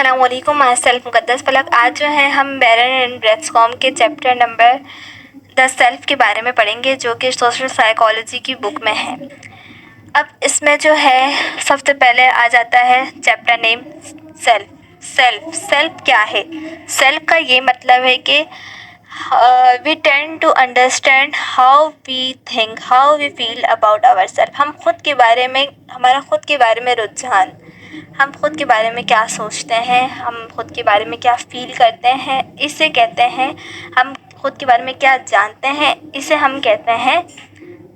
अस्सलामुअलैकुम। My self मुक़द्दस फलक। आज जो है हम बैरन एंड ब्रेस्कॉम के चैप्टर नंबर द सेल्फ के बारे में पढ़ेंगे, जो कि सोशल साइकोलॉजी की बुक में है। अब इसमें जो है सबसे पहले आ जाता है चैप्टर नेम सेल्फ। सेल्फ क्या है? सेल्फ का ये मतलब है कि we tend to understand how we think, how we feel about our self. हम खुद के बारे में, हमारा खुद के बारे में रुझान, हम खुद के बारे में क्या सोचते हैं, हम खुद के बारे में क्या फील करते हैं, इसे कहते हैं। हम खुद के बारे में क्या जानते हैं, इसे हम कहते हैं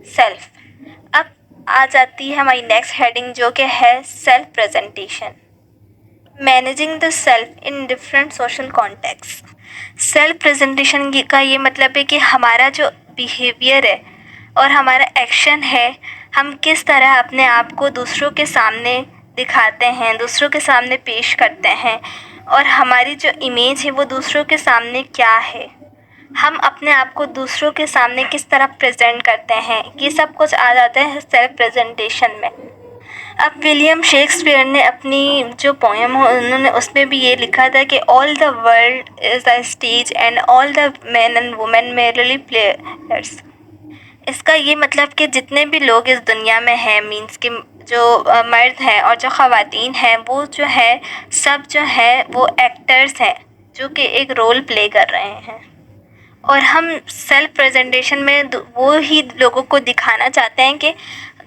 सेल्फ। अब आ जाती है हमारी नेक्स्ट हेडिंग, जो कि है self presentation. Managing the self in different social context. Self presentation का ये मतलब है कि हमारा जो बिहेवियर है और हमारा एक्शन है, हम किस तरह अपने आप को दूसरों के सामने दिखाते हैं, दूसरों के सामने पेश करते हैं, और हमारी जो इमेज है वो दूसरों के सामने क्या है, हम अपने आप को दूसरों के सामने किस तरह प्रेजेंट करते हैं, ये सब कुछ आ जाता है सेल्फ प्रेजेंटेशन में। अब विलियम शेक्सपियर ने अपनी जो पोएम हो, उन्होंने उसमें भी ये लिखा था कि all the world is a stage and all the man and women merely players. इसका ये मतलब कि जितने भी लोग इस दुनिया में हैं, मीन्स कि जो मर्द हैं और जो ख़वातीन हैं, वो जो है सब जो है वो एक्टर्स हैं जो कि एक रोल प्ले कर रहे हैं। और हम सेल्फ प्रेजेंटेशन में वो ही लोगों को दिखाना चाहते हैं कि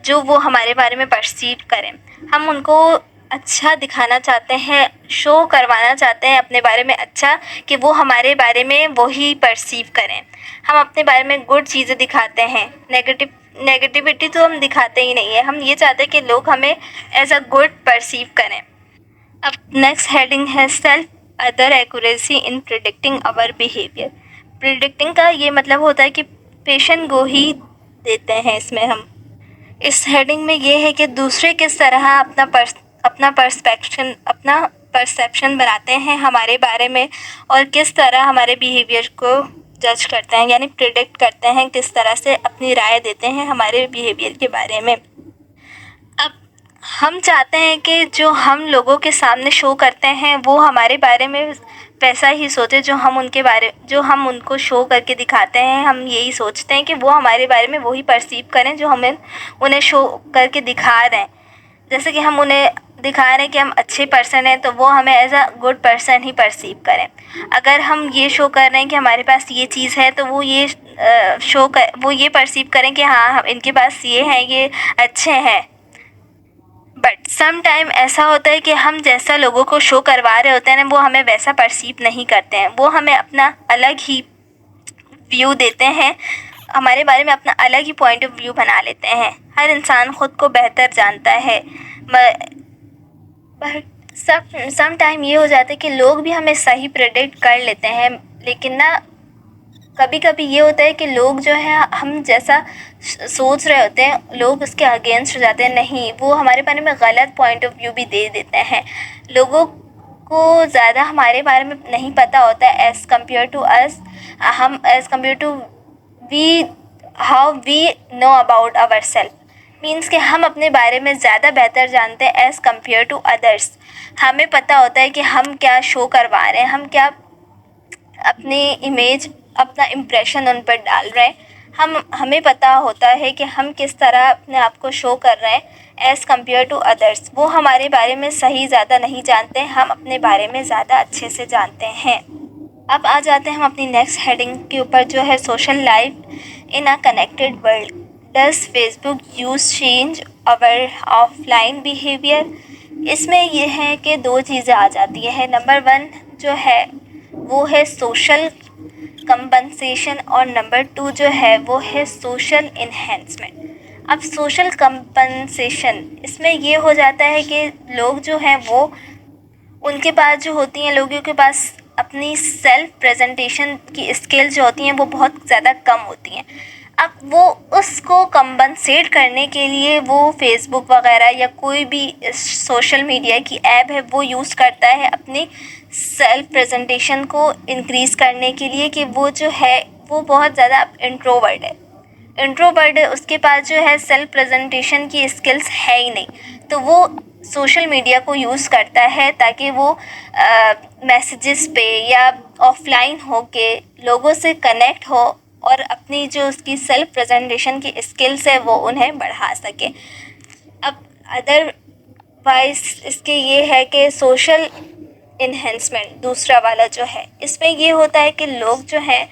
जो वो हमारे बारे में परसीव करें। हम उनको अच्छा दिखाना चाहते हैं, शो करवाना चाहते हैं अपने बारे में अच्छा, कि वो हमारे बारे में वही परसीव करें। हम अपने बारे में गुड चीज़ें दिखाते हैं, नेगेटिविटी तो हम दिखाते ही नहीं है। हम ये चाहते हैं कि लोग हमें एज अ गुड परसीव करें। अब नेक्स्ट हेडिंग है self other accuracy in predicting our behaviour. Predicting का ये मतलब होता है कि पेशन गो ही देते हैं इसमें हम। इस हेडिंग में ये है कि दूसरे किस तरह अपना परसेप्शन बनाते हैं हमारे बारे में, और किस तरह हमारे बिहेवियर को जज करते हैं, यानी प्रिडिक्ट करते हैं, किस तरह से अपनी राय देते हैं हमारे बिहेवियर के बारे में। अब हम चाहते हैं कि जो हम लोगों के सामने शो करते हैं वो हमारे बारे में वैसा ही सोचे जो हम उनको शो करके दिखाते हैं। हम यही सोचते हैं कि वो हमारे बारे में वही परसीव करें जो हमें उन्हें शो करके दिखा रहे हैं। जैसे कि हम उन्हें दिखा रहे हैं कि हम अच्छे पर्सन हैं, तो वो हमें एज अ गुड पर्सन ही परसीव करें। अगर हम ये शो कर रहे हैं कि हमारे पास ये चीज़ है, तो वो ये परसीव करें कि हाँ, हम इनके पास ये हैं, ये अच्छे हैं। बट सम टाइम ऐसा होता है कि हम जैसा लोगों को शो करवा रहे होते हैं ना, वो हमें वैसा परसीव नहीं करते हैं। वो हमें अपना अलग ही व्यू देते हैं, हमारे बारे में अपना अलग ही पॉइंट ऑफ व्यू बना लेते हैं। हर इंसान ख़ुद को बेहतर जानता है, पर सम टाइम ये हो जाता है कि लोग भी हमें सही प्रेडिक्ट कर लेते हैं, लेकिन ना कभी कभी ये होता है कि लोग जो है हम जैसा सोच रहे होते हैं, लोग उसके अगेंस्ट हो जाते हैं। नहीं, वो हमारे बारे में गलत पॉइंट ऑफ व्यू भी दे देते हैं। लोगों को ज़्यादा हमारे बारे में नहीं पता होता है एज़ कम्पेयर टू अस। हम as compare to how we know about our self, means कि हम अपने बारे में ज़्यादा बेहतर जानते हैं एज़ कम्पेयर टू अदर्स। हमें पता होता है कि हम क्या शो करवा रहे हैं, हम क्या अपनी इमेज, अपना इम्प्रेशन उन पर डाल रहे हैं। हमें पता होता है कि हम किस तरह अपने आप को शो कर रहे हैं एज़ कम्पेयर टू अदर्स। वो हमारे बारे में सही ज़्यादा नहीं जानते, हम अपने बारे में ज़्यादा अच्छे से जानते हैं। अब आ जाते हैं हम अपनी नेक्स्ट हेडिंग के ऊपर, जो है social life in a connected world. Does Facebook use change our offline behaviour. इसमें यह है कि दो चीज़ें आ जाती है। नंबर 1 जो है वो है सोशल कंपनसेशन, और नंबर 2 जो है वो है सोशल इन्हेंसमेंट। अब सोशल कंपनसेशन, इसमें ये हो जाता है कि लोग जो हैं वो, उनके पास जो होती हैं, लोगों के पास अपनी सेल्फ प्रेजेंटेशन की स्किल जो होती हैं वो बहुत ज़्यादा कम होती हैं। अब वो उसको कंपनसेट करने के लिए वो फेसबुक वगैरह या कोई भी सोशल मीडिया की ऐप है वो यूज़ करता है अपनी सेल्फ प्रेजेंटेशन को इंक्रीज़ करने के लिए, कि वो जो है वो बहुत ज़्यादा इंट्रोवर्ट है, उसके पास जो है सेल्फ प्रेजेंटेशन की स्किल्स है ही नहीं, तो वो सोशल मीडिया को यूज़ करता है ताकि वो मैसेजेस पे या ऑफलाइन होके लोगों से कनेक्ट हो और अपनी जो उसकी सेल्फ प्रेजेंटेशन की स्किल्स है वो उन्हें बढ़ा सके। अब अदरवाइज इसके ये है कि सोशल इन्हेंसमेंट दूसरा वाला जो है, इसमें ये होता है कि लोग जो हैं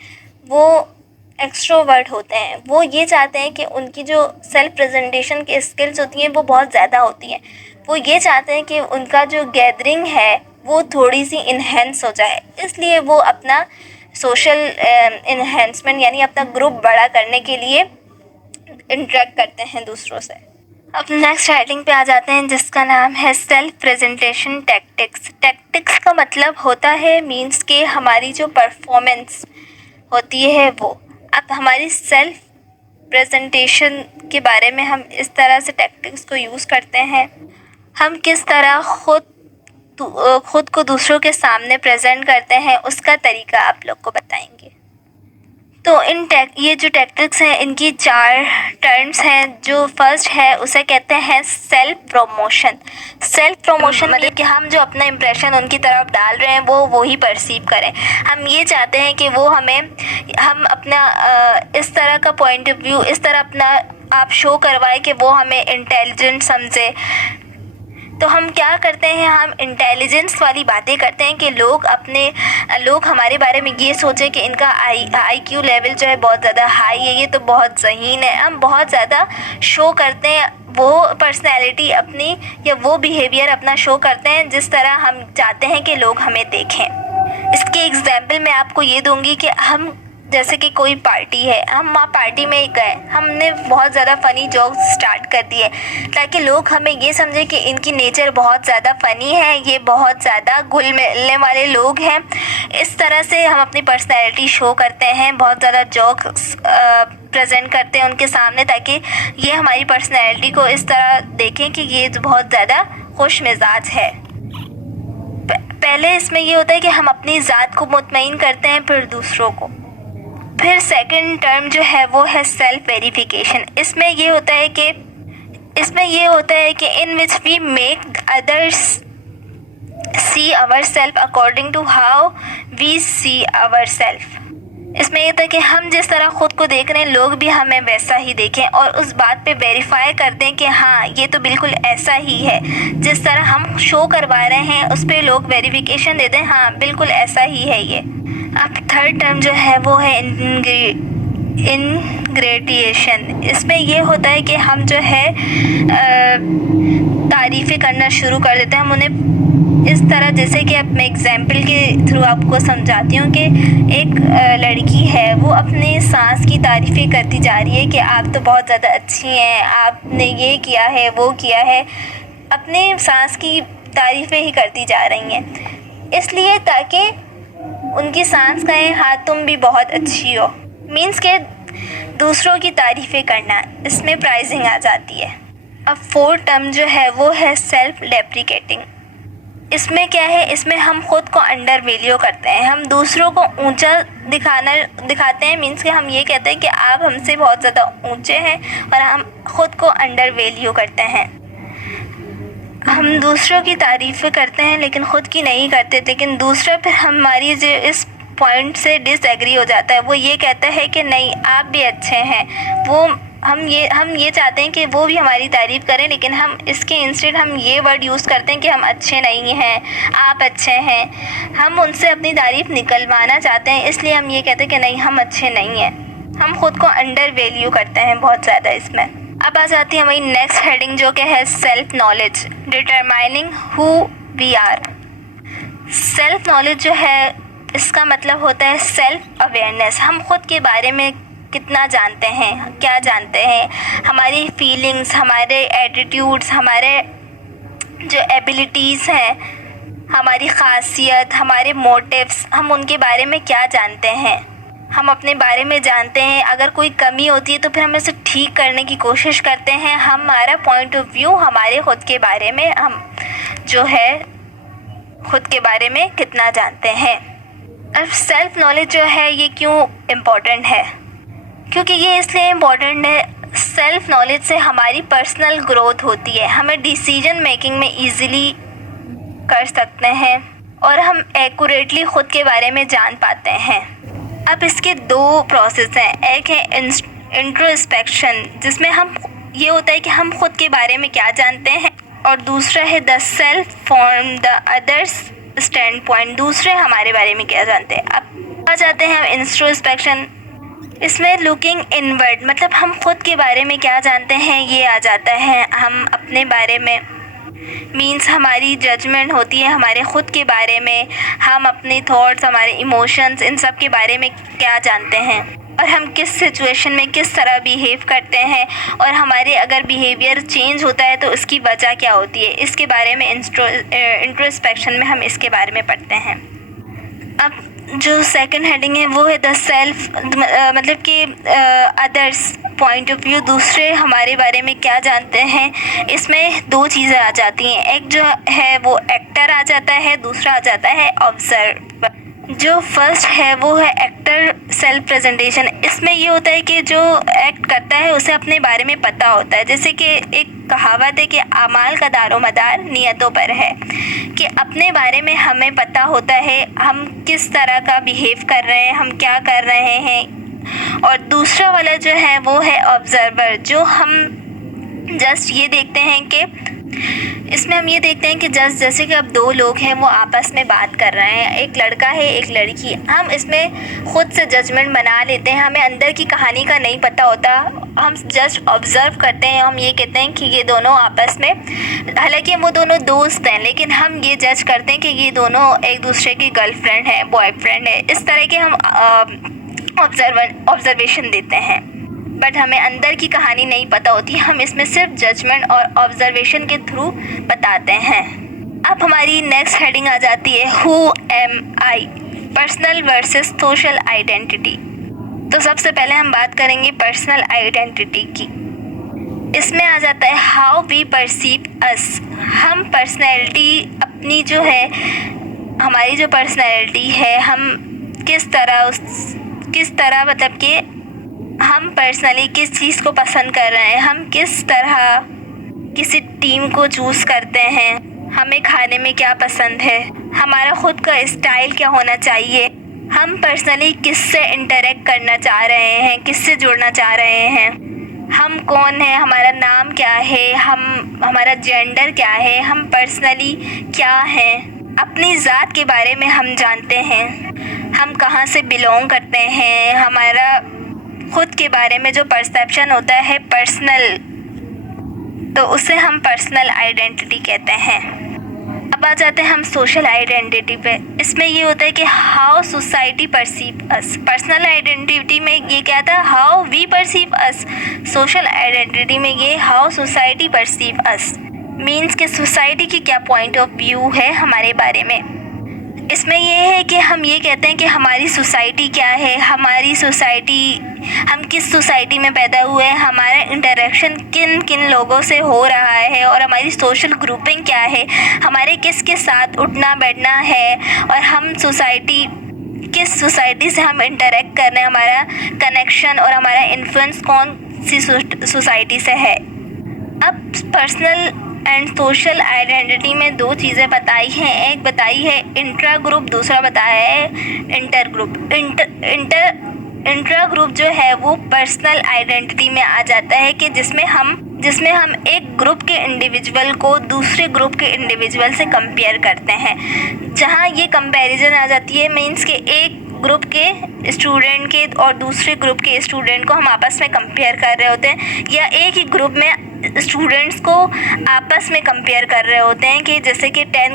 वो एक्सट्रोवर्ट होते हैं। वो ये चाहते हैं कि उनकी जो सेल्फ प्रेजेंटेशन की स्किल्स होती हैं वो बहुत ज़्यादा होती हैं। वो ये चाहते हैं कि उनका जो गैदरिंग है वो थोड़ी सी इन्हेंस हो जाए, इसलिए वो अपना सोशल इन्हेंसमेंट यानी अपना ग्रुप बड़ा करने के लिए इंटरेक्ट करते हैं दूसरों से। अब नेक्स्ट हेडिंग पे आ जाते हैं जिसका नाम है सेल्फ प्रेजेंटेशन टैक्टिक्स। टैक्टिक्स का मतलब होता है मीन्स के हमारी जो परफॉर्मेंस होती है वो। अब हमारी सेल्फ प्रेजेंटेशन के बारे में हम इस तरह से टैक्टिक्स को यूज़ करते हैं। हम किस तरह खुद को दूसरों के सामने प्रेजेंट करते हैं उसका तरीका आप लोग को बताएंगे। तो ये जो टैक्टिक्स हैं इनकी 4 टर्म्स हैं। जो फर्स्ट है उसे कहते हैं सेल्फ प्रमोशन। सेल्फ प्रमोशन मतलब कि हम जो अपना इम्प्रेशन उनकी तरफ डाल रहे हैं वो ही परसीव करें। हम ये चाहते हैं कि वो हम अपना इस तरह का पॉइंट ऑफ व्यू, इस तरह अपना आप शो करवाएं कि वो हमें इंटेलिजेंट समझे। तो हम क्या करते हैं, हम इंटेलिजेंस वाली बातें करते हैं कि लोग हमारे बारे में ये सोचें कि इनका IQ लेवल जो है बहुत ज़्यादा हाई है, ये तो बहुत ज़हीन है। हम बहुत ज़्यादा शो करते हैं वो पर्सनैलिटी अपनी या वो बिहेवियर अपना शो करते हैं जिस तरह हम चाहते हैं कि लोग हमें देखें। इसके एग्जाम्पल मैं आपको ये दूंगी कि हम जैसे कि कोई पार्टी है, हम वहाँ पार्टी में गए, हमने बहुत ज़्यादा फ़नी जोक्स स्टार्ट कर दिए ताकि लोग हमें ये समझें कि इनकी नेचर बहुत ज़्यादा फ़नी है, ये बहुत ज़्यादा घुल मिलने वाले लोग हैं। इस तरह से हम अपनी पर्सनैलिटी शो करते हैं, बहुत ज़्यादा जोक्स प्रेजेंट करते हैं उनके सामने ताकि ये हमारी पर्सनैलिटी को इस तरह देखें कि ये बहुत ज़्यादा खुश मिजाज है। पहले इसमें ये होता है कि हम अपनी ज़ात को मुतमईन करते हैं, फिर दूसरों को। फिर सेकंड टर्म जो है वो है सेल्फ वेरिफिकेशन। इसमें ये होता है कि in which we make others see our self according to how we see our self. इसमें ये था कि हम जिस तरह ख़ुद को देख रहे हैं लोग भी हमें वैसा ही देखें और उस बात पे वेरीफाई कर दें कि हाँ ये तो बिल्कुल ऐसा ही है, जिस तरह हम शो करवा रहे हैं उस पर लोग वेरिफिकेशन दे दें, हाँ बिल्कुल ऐसा ही है ये। अब थर्ड टर्म जो है वो है इनग्रेटिएशन। इसमें ये होता है कि हम जो है तारीफ़ें करना शुरू कर देते हैं। हम उन्हें इस तरह, जैसे कि अब मैं एग्जाम्पल के थ्रू आपको समझाती हूँ कि एक लड़की है, वो अपने सास की तारीफ़ें करती जा रही है कि आप तो बहुत ज़्यादा अच्छी हैं, आपने ये किया है वो किया है, अपने सास की तारीफ़ें ही करती जा रही हैं, इसलिए ताकि उनकी सास कहें हाँ तुम भी बहुत अच्छी हो। मीन्स के दूसरों की तारीफ़ें करना, इसमें प्राइजिंग आ जाती है। अब फोर्थ टर्म जो है वो है सेल्फ डेप्रिकेटिंग। इसमें क्या है, इसमें हम ख़ुद को अंडर वैल्यू करते हैं, हम दूसरों को ऊंचा दिखाते हैं। मीन्स कि हम ये कहते हैं कि आप हमसे बहुत ज़्यादा ऊंचे हैं और हम ख़ुद को अंडर वैल्यू करते हैं। हम दूसरों की तारीफ़ें करते हैं लेकिन ख़ुद की नहीं करते। लेकिन दूसरा फिर हमारी जो इस पॉइंट से डिसएग्री हो जाता है, वो ये कहता है कि नहीं आप भी अच्छे हैं। हम ये चाहते हैं कि वो भी हमारी तारीफ़ करें, लेकिन हम इसके इंस्टेड हम ये वर्ड यूज़ करते हैं कि हम अच्छे नहीं हैं, आप अच्छे हैं। हम उनसे अपनी तारीफ़ निकलवाना चाहते हैं, इसलिए हम ये कहते हैं कि नहीं हम अच्छे नहीं हैं। हम ख़ुद को अंडर वैल्यू करते हैं बहुत ज़्यादा इसमें। अब आ जाती है हमारी नेक्स्ट हेडिंग जो कि है self knowledge, determining who we are. Self knowledge जो है इसका मतलब होता है सेल्फ अवेयरनेस। हम ख़ुद के बारे में कितना जानते हैं, क्या जानते हैं, हमारी फीलिंग्स, हमारे एटीट्यूड्स, हमारे जो एबिलिटीज़ हैं, हमारी ख़ासियत, हमारे मोटिव्स, हम उनके बारे में क्या जानते हैं। हम अपने बारे में जानते हैं, अगर कोई कमी होती है तो फिर हम इसे ठीक करने की कोशिश करते हैं। हमारा पॉइंट ऑफ व्यू हमारे ख़ुद के बारे में, हम जो है ख़ुद के बारे में कितना जानते हैं। अब सेल्फ नॉलेज जो है ये क्यों इम्पोर्टेंट है, क्योंकि ये इसलिए इम्पोर्टेंट है, सेल्फ नॉलेज से हमारी पर्सनल ग्रोथ होती है, हमें डिसीजन मेकिंग में इजीली कर सकते हैं और हम एक्यूरेटली ख़ुद के बारे में जान पाते हैं। अब इसके दो प्रोसेस हैं, एक है इंट्रोस्पेक्शन जिसमें हम ये होता है कि हम खुद के बारे में क्या जानते हैं, और दूसरा है the self from the others stand point, दूसरे हमारे बारे में क्या जानते हैं। अब आ जाते हैं हम इंट्रोस्पेक्शन, इसमें लुकिंग इनवर्ड मतलब हम खुद के बारे में क्या जानते हैं ये आ जाता है। हम अपने बारे में मीन्स हमारी जजमेंट होती है हमारे ख़ुद के बारे में, हम अपने थॉट्स, हमारे इमोशंस, इन सब के बारे में क्या जानते हैं और हम किस सिचुएशन में किस तरह बिहेव करते हैं, और हमारे अगर बिहेवियर चेंज होता है तो उसकी वजह क्या होती है, इसके बारे में इंट्रोस्पेक्शन में हम इसके बारे में पढ़ते हैं। अब जो सेकंड हेडिंग है वो है द सेल्फ मतलब कि अदर्स पॉइंट ऑफ व्यू, दूसरे हमारे बारे में क्या जानते हैं। इसमें दो चीज़ें आ जाती हैं, एक जो है वो एक्टर आ जाता है, दूसरा आ जाता है ऑब्जर्वर। जो फर्स्ट है वो है एक्टर सेल्फ प्रेजेंटेशन। इसमें ये होता है कि जो एक्ट करता है उसे अपने बारे में पता होता है, जैसे कि एक कहावत है कि अमाल का दारोमदार नियतों पर है, कि अपने बारे में हमें पता होता है हम किस तरह का बिहेव कर रहे हैं, हम क्या कर रहे हैं। और दूसरा वाला जो है वो है ऑब्जर्वर, जो हम जस्ट ये देखते हैं कि इसमें हम ये देखते हैं कि जैसे कि अब दो लोग हैं वो आपस में बात कर रहे हैं, एक लड़का है एक लड़की, हम इसमें ख़ुद से जजमेंट बना लेते हैं, हमें अंदर की कहानी का नहीं पता होता, हम जस्ट ऑब्ज़र्व करते हैं, हम ये कहते हैं कि ये दोनों आपस में, हालांकि वो दोनों दोस्त हैं लेकिन हम ये जज करते हैं कि ये दोनों एक दूसरे की गर्लफ्रेंड है, बॉयफ्रेंड है, इस तरह के हम ऑब्जर्वेशन देते हैं, बट हमें अंदर की कहानी नहीं पता होती, हम इसमें सिर्फ जजमेंट और ऑब्जर्वेशन के थ्रू बताते हैं। अब हमारी नेक्स्ट हेडिंग आ जाती है who am I, personal versus social identity. तो सबसे पहले हम बात करेंगे पर्सनल आइडेंटिटी की। इसमें आ जाता है हाउ वी परसीव अस, हम पर्सनैलिटी अपनी जो है, हमारी जो पर्सनैलिटी है, हम किस तरह मतलब कि हम पर्सनली किस चीज़ को पसंद कर रहे हैं, हम किस तरह किसी टीम को चूज़ करते हैं, हमें खाने में क्या पसंद है, हमारा ख़ुद का स्टाइल क्या होना चाहिए, हम पर्सनली किससे इंटरेक्ट करना चाह रहे हैं, किससे जुड़ना चाह रहे हैं, हम कौन हैं, हमारा नाम क्या है, हमारा जेंडर क्या है, हम पर्सनली क्या हैं, अपनी ज़ात के बारे में हम जानते हैं, हम कहाँ से बिलोंग करते हैं, हमारा खुद के बारे में जो परसेप्शन होता है पर्सनल, तो उसे हम पर्सनल आइडेंटिटी कहते हैं। अब आ जाते हैं हम सोशल आइडेंटिटी पे। इसमें ये होता है कि how society perceive us, personal identity में ये क्या था how we perceive us, social identity में ये how society perceive us, means कि सोसाइटी की क्या पॉइंट ऑफ व्यू है हमारे बारे में। इसमें ये है कि हम ये कहते हैं कि हमारी सोसाइटी क्या है, हमारी सोसाइटी, हम किस सोसाइटी में पैदा हुए हैं, हमारा इंटरेक्शन किन किन लोगों से हो रहा है, और हमारी सोशल ग्रुपिंग क्या है, हमारे किसके साथ उठना बैठना है, और हम किस सोसाइटी से हम इंटरेक्ट कर रहे हैं, हमारा कनेक्शन और हमारा इन्फ्लुएंस कौन सी सोसाइटी से है। अब पर्सनल एंड सोशल आइडेंटिटी में दो चीज़ें बताई हैं, एक बताई है इंट्रा ग्रुप, दूसरा बताया है इंटर ग्रुप। इंट्रा ग्रुप जो है वो पर्सनल आइडेंटिटी में आ जाता है कि जिसमें हम एक ग्रुप के इंडिविजुअल को दूसरे ग्रुप के इंडिविजुअल से कंपेयर करते हैं, जहाँ ये कंपैरिजन आ जाती है मीन्स कि एक ग्रुप के स्टूडेंट के और दूसरे ग्रुप के स्टूडेंट को हम आपस में कंपेयर कर रहे होते हैं, या एक ही ग्रुप में स्टूडेंट्स को आपस में कंपेयर कर रहे होते हैं कि जैसे कि 10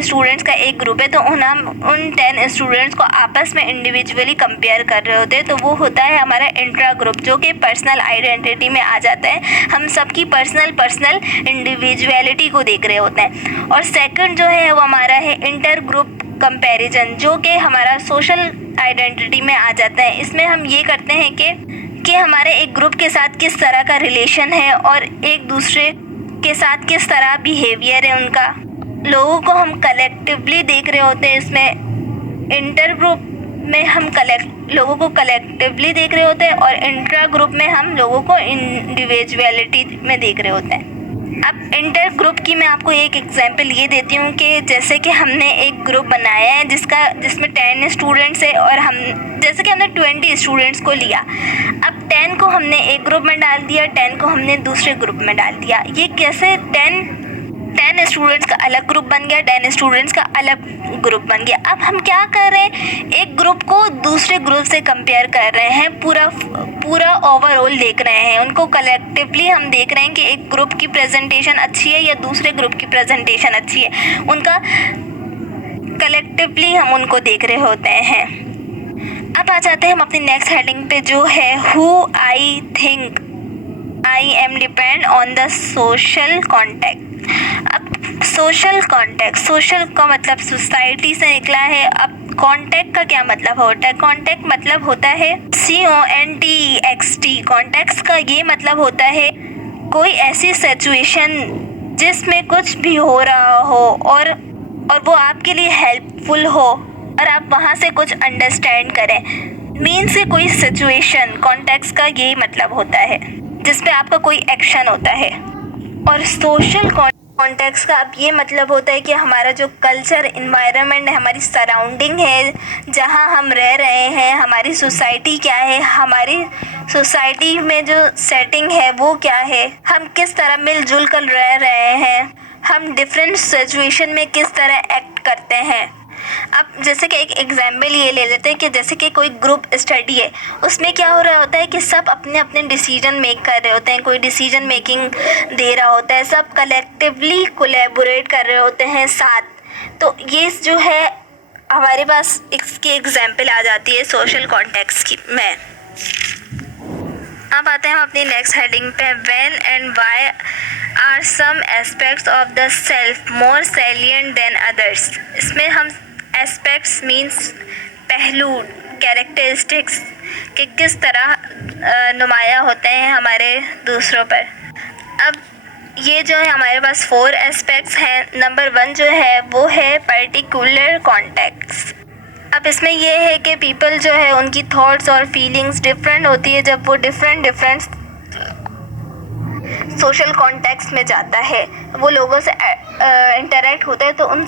स्टूडेंट्स का एक ग्रुप है तो हम उन 10 स्टूडेंट्स को आपस में इंडिविजुअली कंपेयर कर रहे होते हैं, तो वो होता है हमारा इंट्रा ग्रुप जो कि पर्सनल आइडेंटिटी में आ जाता है। हम सबकी पर्सनल इंडिविजुअलिटी को देख रहे होते हैं। और सेकंड जो है वो हमारा है इंटर ग्रुप कंपैरिजन जो कि हमारा सोशल आइडेंटिटी में आ जाता है। इसमें हम ये करते हैं कि हमारे एक ग्रुप के साथ किस तरह का रिलेशन है और एक दूसरे के साथ किस तरह बिहेवियर है उनका, लोगों को हम कलेक्टिवली देख रहे होते हैं। इसमें इंटर ग्रुप में हम लोगों को कलेक्टिवली देख रहे होते हैं और इंट्रा ग्रुप में हम लोगों को इंडिविजुअलिटी में देख रहे होते हैं। अब इंटर ग्रुप की मैं आपको एक एग्जांपल ये देती हूँ कि जैसे कि हमने एक ग्रुप बनाया है जिसमें 10 स्टूडेंट्स है और जैसे कि हमने 20 स्टूडेंट्स को लिया। अब 10 को हमने एक ग्रुप में डाल दिया, 10 को हमने दूसरे ग्रुप में डाल दिया। ये कैसे 10 स्टूडेंट्स का अलग ग्रुप बन गया, 10 स्टूडेंट्स का अलग ग्रुप बन गया। अब हम क्या कर रहे हैं, एक ग्रुप को दूसरे ग्रुप से कंपेयर कर रहे हैं, पूरा ओवरऑल देख रहे हैं, उनको कलेक्टिवली हम देख रहे हैं कि एक ग्रुप की प्रेजेंटेशन अच्छी है या दूसरे ग्रुप की प्रेजेंटेशन अच्छी है, उनका कलेक्टिवली हम उनको देख रहे होते हैं। अब आ जाते हैं हम अपनी नेक्स्ट हेडिंग पे जो है who I think I am depend on the social contact. अब सोशल का मतलब सोसाइटी से निकला है। अब कॉन्टेक्ट का क्या मतलब होता है, कॉन्टेक्ट मतलब होता है CONTEXT। कॉन्टेक्ट का ये मतलब होता है कोई ऐसी सिचुएशन जिसमें कुछ भी हो रहा हो और वो आपके लिए हेल्पफुल हो और आप वहाँ से कुछ अंडरस्टैंड करें। मीन से कोई सिचुएशन, कॉन्टेक्स्ट का ये मतलब होता है जिसपे आपका कोई एक्शन होता है। और सोशल कॉन्टेक्स्ट का अब ये मतलब होता है कि हमारा जो कल्चर, इन्वायरमेंट है, हमारी सराउंडिंग है, जहाँ हम रह रहे हैं, हमारी सोसाइटी क्या है, हमारी सोसाइटी में जो सेटिंग है वो क्या है, हम किस तरह मिलजुल कर रह रहे हैं, हम डिफरेंट सिचुएशन में किस तरह एक्ट करते हैं। अब जैसे कि एक एग्जाम्पल ये ले लेते हैं कि जैसे कि कोई ग्रुप स्टडी है, उसमें क्या हो रहा होता है कि सब अपने अपने डिसीजन मेक कर रहे होते हैं, कोई डिसीजन मेकिंग दे रहा होता है, सब कलेक्टिवली कोलैबोरेट कर रहे होते हैं साथ। तो ये जो है हमारे पास इसकी एग्जाम्पल आ जाती है सोशल कॉन्टेक्स्ट की में। अब आते हैं हम अपनी नेक्स्ट हेडिंग पे, when and why are some aspects of the self more salient than others. इसमें हम एस्पेक्ट्स मीन्स पहलू, कैरेक्टरिस्टिक्स कि किस तरह नुमाया होते हैं हमारे दूसरों पर। अब ये जो है हमारे पास 4 एस्पेक्ट्स हैं। नंबर 1 जो है वो है पर्टिकुलर कॉन्टेक्ट्स। अब इसमें ये है कि पीपल जो है उनकी थॉट्स और फीलिंग्स डिफरेंट होती है जब वो डिफरेंट सोशल कॉन्टेक्स्ट में जाता है, वो लोगों से इंटरेक्ट होता है, तो उन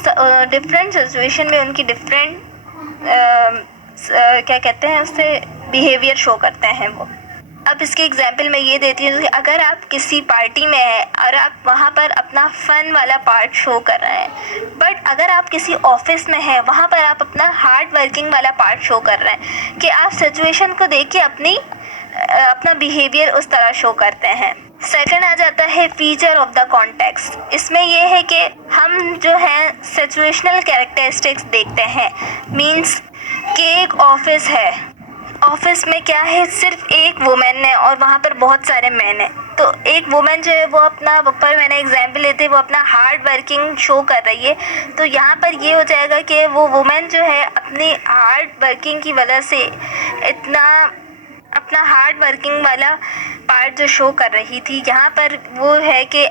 डिफरेंट सिचुएशन में उनकी डिफरेंट क्या कहते हैं उससे बिहेवियर शो करते हैं वो। अब इसके एग्जांपल मैं ये देती हूँ कि अगर आप किसी पार्टी में हैं और आप वहाँ पर अपना फ़न वाला पार्ट शो कर रहे हैं, बट अगर आप किसी ऑफिस में हैं वहाँ पर आप अपना हार्ड वर्किंग वाला पार्ट शो कर रहे हैं कि आप सिचुएशन को देख के अपना बिहेवियर उस तरह शो करते हैं। सेकंड आ जाता है फीचर ऑफ द कॉन्टेक्स्ट। इसमें यह है कि हम जो है सिचुएशनल कैरेक्टरिस्टिक्स देखते हैं। मीन्स कि एक ऑफिस है, ऑफिस में क्या है, सिर्फ एक वुमेन है और वहाँ पर बहुत सारे मैन हैं। तो एक वुमेन जो है वो अपना, ऊपर मैंने एग्जाम्पल लेते वो अपना हार्ड वर्किंग शो कर रही है, तो यहाँ पर ये हो जाएगा कि वो वुमेन जो है अपनी हार्ड वर्किंग की वजह से इतना अपना हार्ड वर्किंग वाला पार्ट जो शो कर रही थी, यहाँ पर वो है कि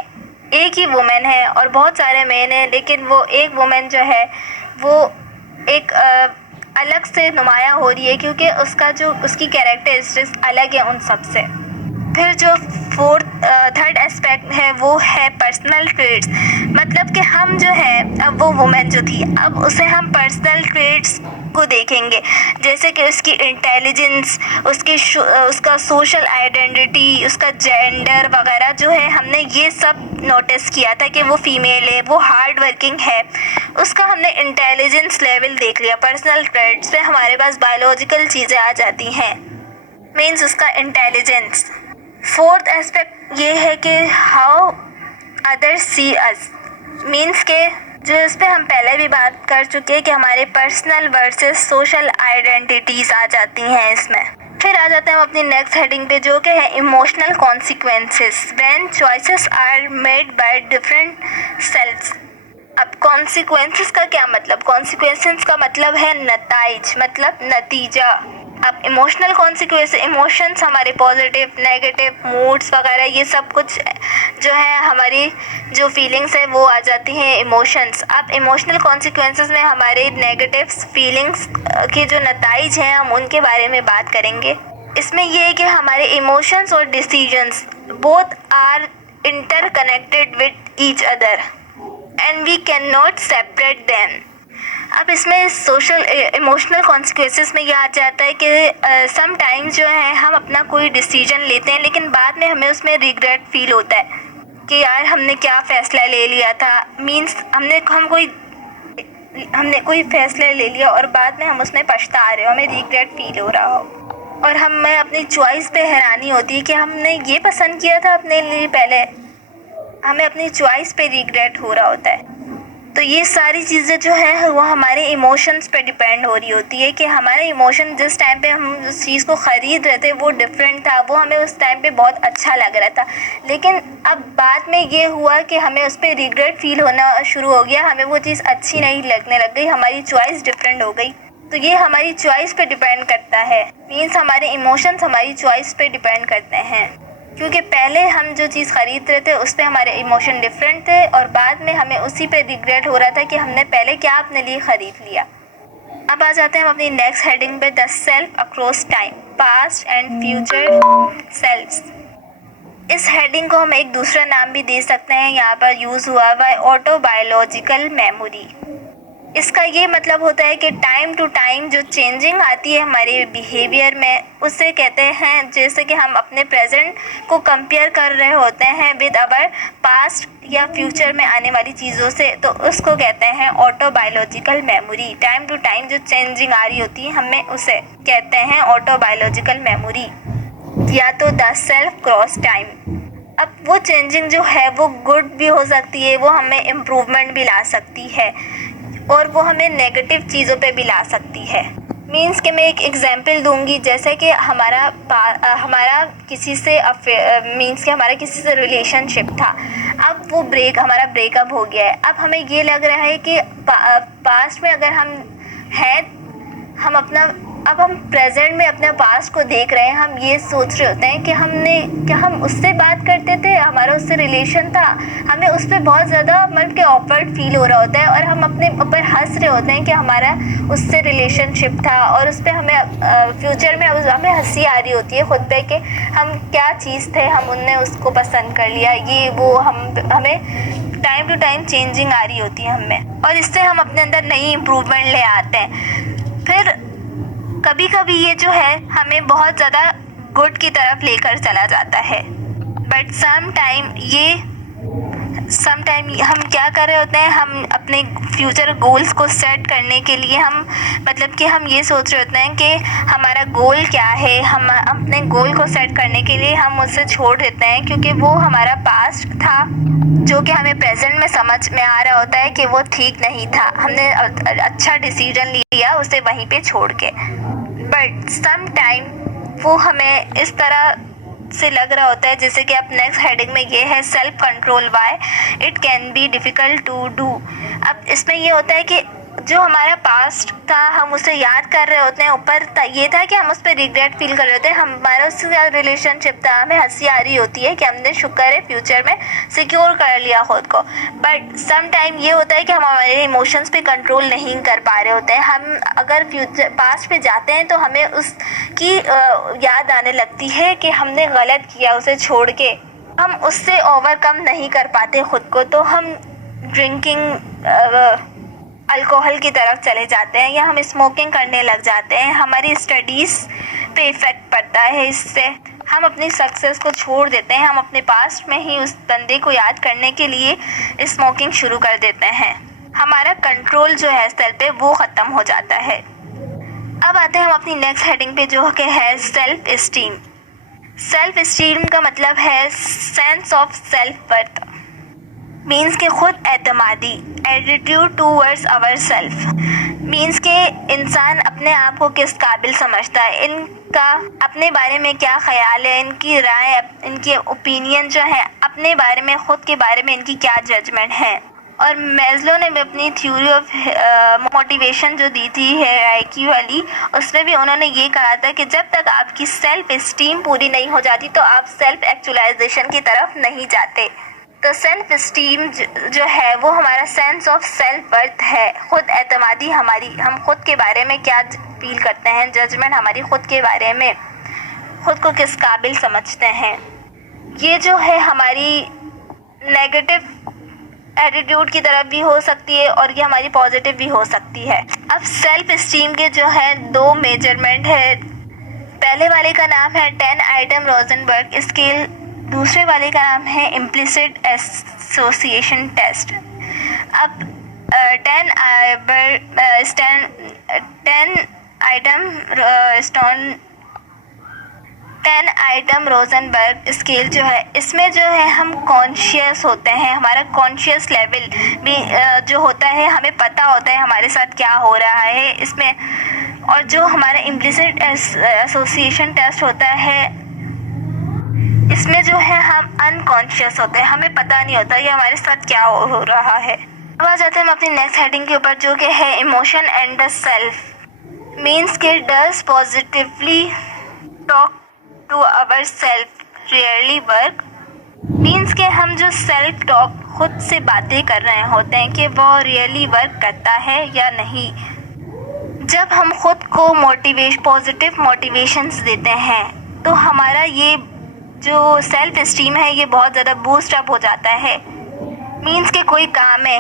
एक ही वुमेन है और बहुत सारे मैन हैं, लेकिन वो एक वुमेन जो है वो एक अलग से नुमाया हो रही है क्योंकि उसकी कैरेक्टरिस्टिक्स अलग है उन सब से। फिर जो थर्ड एस्पेक्ट है वो है पर्सनल ट्रेट्स। मतलब कि हम जो है, अब वो वुमेन जो थी, अब उसे हम पर्सनल ट्रेट्स को देखेंगे, जैसे कि उसकी इंटेलिजेंस, उसका सोशल आइडेंटिटी, उसका जेंडर वगैरह जो है, हमने ये सब नोटिस किया था कि वो फीमेल है, वो हार्ड वर्किंग है, उसका हमने इंटेलिजेंस लेवल देख लिया। पर्सनल ट्रेट्स पे हमारे पास बायोलॉजिकल चीज़ें आ जाती हैं, मीन्स उसका इंटेलिजेंस। फोर्थ एस्पेक्ट ये है कि how others see us, means के जो इस पर हम पहले भी बात कर चुके हैं कि हमारे पर्सनल वर्सेस सोशल आइडेंटिटीज़ आ जाती हैं इसमें। फिर आ जाते हैं हम अपनी नेक्स्ट हेडिंग पे जो कि है emotional consequences when choices are made by different selfs. अब कॉन्सिक्वेंसेस का क्या मतलब, कॉन्सिक्वेंसेस का मतलब है नताइज, मतलब नतीजा। अब इमोशनल कॉन्सिक्वेंस, इमोशंस हमारे पॉजिटिव नेगेटिव मूड्स वगैरह ये सब कुछ जो है हमारी जो फीलिंग्स है वो आ जाती हैं इमोशंस। अब इमोशनल कॉन्सिक्वेंसेस में हमारे नेगेटिव फीलिंग्स के जो नताइज हैं हम उनके बारे में बात करेंगे। इसमें ये है कि हमारे इमोशंस और decisions both are interconnected with each other and we can not separate them. अब इसमें सोशल इमोशनल कॉन्सिक्वेंसेस में ये आ जाता है कि सम टाइम्स जो है हम अपना कोई डिसीजन लेते हैं लेकिन बाद में हमें उसमें रिग्रेट फील होता है कि यार हमने क्या फ़ैसला ले लिया था। मींस हमने कोई फ़ैसला ले लिया और बाद में हम उसमें पछता रहे हो, हमें रिग्रेट फील हो रहा हो और हमें अपनी चॉइस पे हैरानी होती है कि हमने ये पसंद किया था अपने लिए पहले, हमें अपनी चॉइस पे रिग्रेट हो रहा होता है। तो ये सारी चीज़ें जो है वो हमारे इमोशंस पे डिपेंड हो रही होती है कि हमारे इमोशन जिस टाइम पे हम उस चीज़ को ख़रीद रहे थे वो डिफरेंट था, वो हमें उस टाइम पे बहुत अच्छा लग रहा था, लेकिन अब बाद में ये हुआ कि हमें उस पर रिग्रेट फील होना शुरू हो गया, हमें वो चीज़ अच्छी नहीं लगने लग गई, हमारी चॉइस डिफरेंट हो गई। तो ये हमारी चॉइस पे डिपेंड करता है। मीन्स हमारे इमोशंस हमारी चॉइस पे डिपेंड करते हैं, क्योंकि पहले हम जो चीज़ ख़रीद रहे थे उस पर हमारे इमोशन डिफरेंट थे और बाद में हमें उसी पे रिग्रेट हो रहा था कि हमने पहले क्या अपने लिए ख़रीद लिया। अब आ जाते हैं हम अपनी नेक्स्ट हेडिंग पे, the self across time, past and future selfs. इस हेडिंग को हम एक दूसरा नाम भी दे सकते हैं, यहाँ पर यूज़ हुआ हुआ है ऑटोबायोलॉजिकल मेमोरी। इसका ये मतलब होता है कि टाइम टू टाइम जो चेंजिंग आती है हमारे बिहेवियर में उसे कहते हैं, जैसे कि हम अपने प्रेजेंट को कंपेयर कर रहे होते हैं विद अवर पास्ट या फ्यूचर में आने वाली चीज़ों से, तो उसको कहते हैं ऑटोबायोलॉजिकल मेमोरी। टाइम टू टाइम जो चेंजिंग आ रही होती है हमें उसे कहते हैं ऑटोबायोलॉजिकल मेमोरी या तो द सेल्फ क्रॉस टाइम। अब वो चेंजिंग जो है वो गुड भी हो सकती है, वो हमें इम्प्रूवमेंट भी ला सकती है और वो हमें नेगेटिव चीज़ों पे भी ला सकती है। मीन्स कि मैं एक एग्जांपल दूंगी, जैसे कि हमारा किसी से मीन्स कि हमारा किसी से रिलेशनशिप था, अब वो हमारा ब्रेकअप हो गया है। अब हमें ये लग रहा है कि पास्ट में अगर हम हैं, अब हम प्रेजेंट में अपने पास्ट को देख रहे हैं, हम ये सोच रहे होते हैं कि हम उससे बात करते थे, हमारा उससे रिलेशन था, हमें उस पर बहुत ज़्यादा मतलब कि ऑकवर्ड फील हो रहा होता है और हम अपने ऊपर हंस रहे होते हैं कि हमारा उससे रिलेशनशिप था और उस पर हमें फ्यूचर में हमें हंसी आ रही होती है खुद पे कि हम क्या चीज़ थे, हम उनने उसको पसंद कर लिया, ये वो हमें टाइम टू टाइम चेंजिंग आ रही होती है हमें, और इससे हम अपने अंदर नई इम्प्रूवमेंट ले आते हैं। फिर कभी कभी ये जो है हमें बहुत ज़्यादा गुड की तरफ लेकर चला जाता है, बट सम टाइम हम क्या कर रहे होते हैं, हम अपने फ्यूचर गोल्स को सेट करने के लिए हम ये सोच रहे होते हैं कि हमारा गोल क्या है, हम अपने गोल को सेट करने के लिए हम उसे छोड़ देते हैं क्योंकि वो हमारा पास्ट था जो कि हमें प्रेजेंट में समझ में आ रहा होता है कि वो ठीक नहीं था, हमने अच्छा डिसीजन लिया उसे वहीं पे छोड़ के। बट सम टाइम वो हमें इस तरह से लग रहा होता है, जैसे कि अब नेक्स्ट हेडिंग में ये है self control, why it can be difficult to do. अब इसमें ये होता है कि जो हमारा पास्ट था हम उसे याद कर रहे होते हैं, ऊपर ये था कि हम उस पर रिग्रेट फील कर रहे होते हैं, हमारा उससे ज़्यादा रिलेशनशिप था, हमें हंसी आ रही होती है कि हमने शुक्र है फ्यूचर में सिक्योर कर लिया खुद को। बट सम टाइम ये होता है कि हम हमारे इमोशंस पे कंट्रोल नहीं कर पा रहे होते हैं, हम अगर फ्यूचर पास्ट पे जाते हैं तो हमें उसकी याद आने लगती है कि हमने गलत किया, उसे छोड़ के हम उससे ओवरकम नहीं कर पाते खुद को, तो हम ड्रिंकिंग अल्कोहल की तरफ चले जाते हैं या हम स्मोकिंग करने लग जाते हैं। हमारी स्टडीज़ पे इफ़ेक्ट पड़ता है इससे, हम अपनी सक्सेस को छोड़ देते हैं, हम अपने पास्ट में ही उस बंदे को याद करने के लिए स्मोकिंग शुरू कर देते हैं, हमारा कंट्रोल जो है सेल्फ पे वो ख़त्म हो जाता है। अब आते हैं हम अपनी नेक्स्ट हेडिंग पे जो कि है सेल्फ इस्टीम। सेल्फ इस्टीम का मतलब है sense of self worth, means के खुद एतमादी, attitude towards our self, means के इंसान अपने आप को किस काबिल समझता है, इनका अपने बारे में क्या ख्याल है, इनकी राय, इनके ओपिनियन जो है अपने बारे में, ख़ुद के बारे में इनकी क्या जजमेंट है। और मैस्लो ने भी अपनी थ्योरी ऑफ मोटिवेशन जो दी थी है आईक्यू वाली, उसमें भी उन्होंने ये कहा था कि जब तक आपकी सेल्फ इस्टीम पूरी नहीं हो जाती तो आप सेल्फ एक्चुअलाइजेशन की तरफ नहीं जाते। तो सेल्फ इस्टीम जो है वो हमारा सेंस ऑफ सेल्फ वर्थ है, खुद एतमादी हमारी, हम खुद के बारे में क्या फील करते हैं, जजमेंट हमारी खुद के बारे में, खुद को किस काबिल समझते हैं। ये जो है हमारी नेगेटिव एटीट्यूड की तरफ भी हो सकती है और ये हमारी पॉजिटिव भी हो सकती है। अब सेल्फ इस्टीम के जो है 2 मेजरमेंट है। पहले वाले का नाम है 10 आइटम रोजनबर्ग स्केल, दूसरे वाले का नाम है इम्प्लिसिट एसोसिएशन टेस्ट। अब 10 आइटम रोजनबर्ग स्केल जो है, इसमें जो है हम कॉन्शियस होते हैं, हमारा कॉन्शियस लेवल भी जो होता है, हमें पता होता है हमारे साथ क्या हो रहा है इसमें। और जो हमारा इम्प्लिसिट एसोसिएशन टेस्ट होता है, इसमें जो है हम अनकॉन्शियस होते हैं, हमें पता नहीं होता कि हमारे साथ क्या हो रहा है। अब आ जाते हैं हम अपनी नेक्स्ट हेडिंग के ऊपर, जो कि है emotion and the self. Means के does positively talk to our self really work. Means के हम जो सेल्फ टॉक खुद से बातें कर रहे होते हैं कि वो रियली वर्क करता है या नहीं। जब हम खुद को पॉजिटिव मोटिवेशंस देते हैं तो हमारा ये जो सेल्फ इस्टीम है ये बहुत ज़्यादा बूस्ट अप हो जाता है। मीन्स के कोई काम है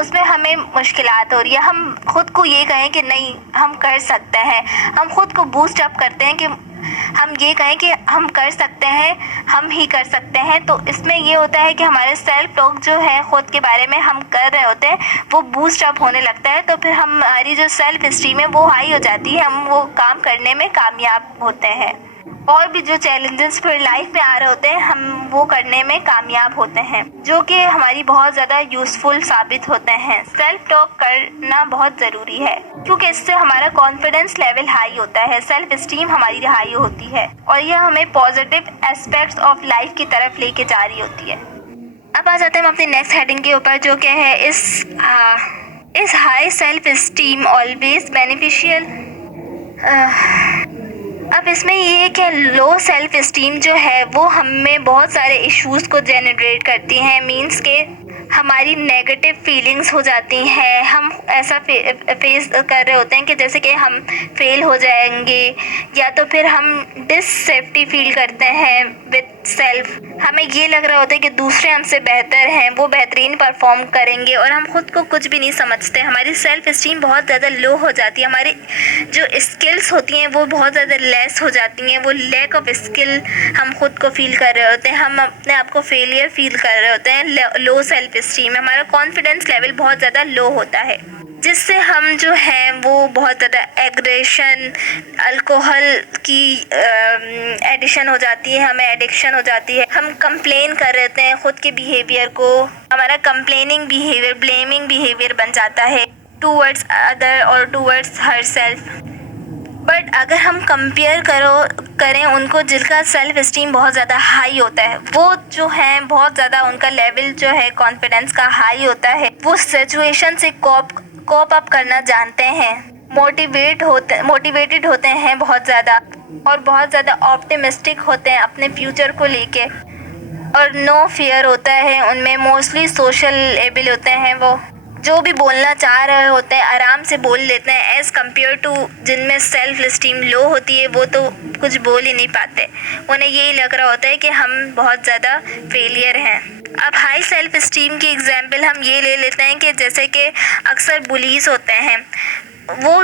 उसमें हमें मुश्किलात हो रही है, हम खुद को ये कहें कि नहीं हम कर सकते हैं, हम खुद को बूस्ट अप करते हैं कि हम ये कहें कि हम कर सकते हैं, हम ही कर सकते हैं। तो इसमें ये होता है कि हमारे सेल्फ टॉक जो है खुद के बारे में हम कर रहे होते हैं वो बूस्ट अप होने लगता है, तो फिर हमारी जो सेल्फ इस्टीम है वो हाई हो जाती है, हम वो काम करने में कामयाब होते हैं। और भी जो चैलेंजेस फिर लाइफ में आ रहे होते हैं हम वो करने में कामयाब होते हैं, जो कि हमारी बहुत ज़्यादा यूज़फुल साबित होते हैं। सेल्फ टॉक करना बहुत ज़रूरी है क्योंकि इससे हमारा कॉन्फिडेंस लेवल हाई होता है, सेल्फ इस्टीम हमारी हाई होती है और यह हमें पॉजिटिव एस्पेक्ट्स ऑफ लाइफ की तरफ लेके जा रही होती है। अब आ जाते हैं हम अपनी नेक्स्ट हेडिंग के ऊपर, जो कि है इस high self esteem always beneficial. अब इसमें ये है कि लो सेल्फ इस्टीम जो है वो हमें बहुत सारे इश्यूज़ को जनरेट करती हैं। मीन्स के हमारी नेगेटिव फीलिंग्स हो जाती हैं, हम ऐसा फेस कर रहे होते हैं कि जैसे कि हम फेल हो जाएंगे, या तो फिर हम डिससेफ्टी फील करते हैं विद सेल्फ। हमें ये लग रहा होता है कि दूसरे हमसे बेहतर हैं, वो बेहतरीन परफॉर्म करेंगे और हम खुद को कुछ भी नहीं समझते। हमारी सेल्फ इस्टीम बहुत ज़्यादा लो हो जाती है, हमारी जो स्किल्स होती हैं वो बहुत ज़्यादा लेस हो जाती हैं, वो लैक ऑफ स्किल हम खुद को फील कर रहे होते हैं, हम अपने आप को फेलियर फील कर रहे होते हैं। लो सेल्फ इस्टीम, हमारा कॉन्फिडेंस लेवल बहुत ज़्यादा लो होता है, जिससे हम जो हैं वो बहुत ज़्यादा एग्रेशन, अल्कोहल की एडिशन हो जाती है, हमें एडिक्शन हो जाती है। हम कंप्लेन कर रहे होते हैं खुद के बिहेवियर को, हमारा कंप्लेनिंग बिहेवियर, ब्लेमिंग बिहेवियर बन जाता है टूवर्ड्स अदर और टूवर्ड्स हर सेल्फ। बट अगर हम कंपेयर करें उनको जिनका सेल्फ इस्टीम बहुत ज़्यादा हाई होता है, वो जो हैं बहुत ज़्यादा उनका लेवल जो है कॉन्फिडेंस का हाई होता है, वो सिचुएशन से कोप अप करना जानते हैं, मोटिवेटेड होते हैं बहुत ज़्यादा और बहुत ज़्यादा ऑप्टिमिस्टिक होते हैं अपने फ्यूचर को लेके, और नो फियर होता है उनमें। मोस्टली सोशल एबल होते हैं, वो जो भी बोलना चाह रहे होते हैं आराम से बोल लेते हैं, एज़ कम्पेयर टू जिनमें सेल्फ इस्टीम लो होती है वो तो कुछ बोल ही नहीं पाते, उन्हें यही लग रहा होता है कि हम बहुत ज़्यादा फेलियर हैं। अब हाई सेल्फ इस्टीम की एग्जांपल हम ये ले लेते हैं कि जैसे कि अक्सर बुलीज़ होते हैं, वो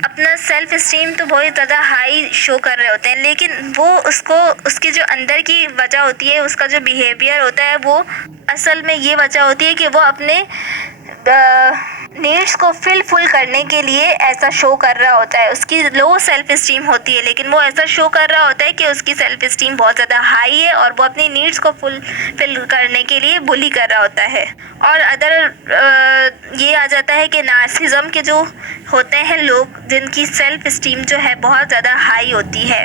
अपना सेल्फ इस्टीम तो बहुत ज़्यादा हाई शो कर रहे होते हैं, लेकिन वो उसकी जो अंदर की वजह होती है, उसका जो बिहेवियर होता है, वो असल में ये वजह होती है कि वो अपने नीड्स को फुल करने के लिए ऐसा शो कर रहा होता है। उसकी लो सेल्फ इस्टीम होती है लेकिन वो ऐसा शो कर रहा होता है कि उसकी सेल्फ इस्टीम बहुत ज़्यादा हाई है और वो अपनी नीड्स को फुल करने के लिए बुली कर रहा होता है। और अदर ये आ जाता है कि नार्सिज्म के जो होते हैं लोग, जिनकी सेल्फ इस्टीम जो है बहुत ज़्यादा हाई होती है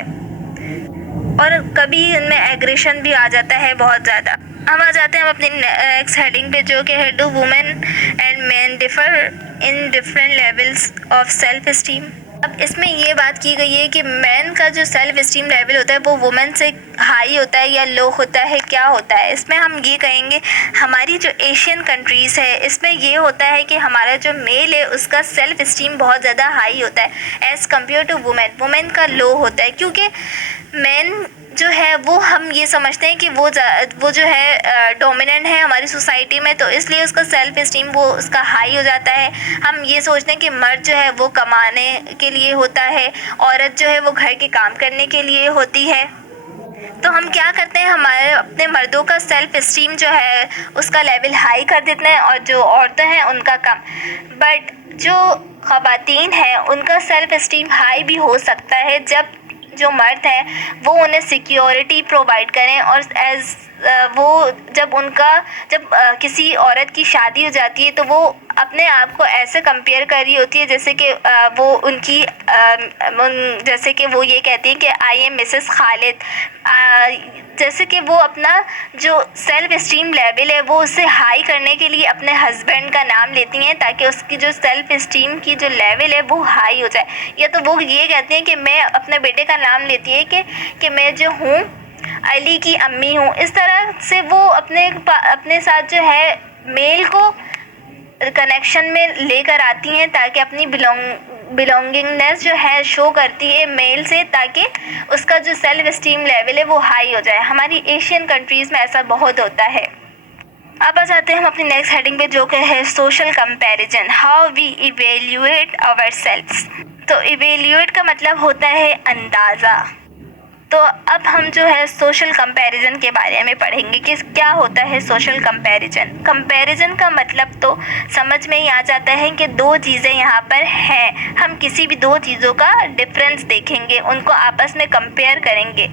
और कभी इनमें एग्रेशन भी आ जाता है बहुत ज़्यादा। हम आ जाते हैं हम अपनी नेक्स्ट हेडिंग पे, जो कि है do women and main differ in different levels of self esteem. अब इसमें ये बात की गई है कि मैन का जो सेल्फ इस्टीम लेवल होता है वो वुमेन से हाई होता है या लो होता है, क्या होता है। इसमें हम ये कहेंगे हमारी जो एशियन कंट्रीज़ है इसमें ये होता है कि हमारा जो मेल है उसका सेल्फ इस्टीम बहुत ज़्यादा हाई होता है as compare to women. Women का लो होता है क्योंकि मैन जो है वो हम ये समझते हैं कि वो जो है डोमिनेंट है हमारी सोसाइटी में, तो इसलिए उसका सेल्फ इस्टीम वो उसका हाई हो जाता है। हम ये सोचते हैं कि मर्द जो है वो कमाने के लिए होता है, औरत जो है वो घर के काम करने के लिए होती है। तो हम क्या करते हैं, हमारे अपने मर्दों का सेल्फ इस्टीम जो है उसका लेवल हाई कर देते हैं और जो औरतें हैं उनका कम। बट जो ख़वातीन हैं उनका सेल्फ इस्टीम हाई भी हो सकता है जब जो मर्द हैं वो उन्हें सिक्योरिटी प्रोवाइड करें और वो जब किसी औरत की शादी हो जाती है तो वो अपने आप को ऐसे कंपेयर कर रही होती है जैसे कि जैसे कि वो ये कहती है कि आई एम मिसेस खालिद, जैसे कि वो अपना जो सेल्फ इस्टीम लेवल है वो उसे हाई करने के लिए अपने हस्बैंड का नाम लेती हैं ताकि उसकी जो सेल्फ इस्टीम की जो लेवल है वो हाई हो जाए। या तो वो ये कहती हैं कि मैं अपने बेटे का नाम लेती है कि मैं जो हूँ अली की अम्मी हूँ। इस तरह से वो अपने साथ जो है मेल को कनेक्शन में लेकर आती हैं ताकि अपनी बिलोंगिंगनेस जो है शो करती है मेल से, ताकि उसका जो सेल्फ इस्टीम लेवल है वो हाई हो जाए। हमारी एशियन कंट्रीज़ में ऐसा बहुत होता है। अब आ जाते हैं हम अपनी नेक्स्ट हेडिंग पे जो कि है social comparison, how we evaluate our selfs. तो इवेल्युएट का मतलब होता है अंदाज़ा। तो अब हम जो है सोशल कंपैरिजन के बारे में पढ़ेंगे कि क्या होता है सोशल कंपैरिजन। कंपैरिजन का मतलब तो समझ में ही आ जाता है कि दो चीज़ें यहाँ पर हैं, हम किसी भी दो चीज़ों का डिफरेंस देखेंगे, उनको आपस में कंपेयर करेंगे।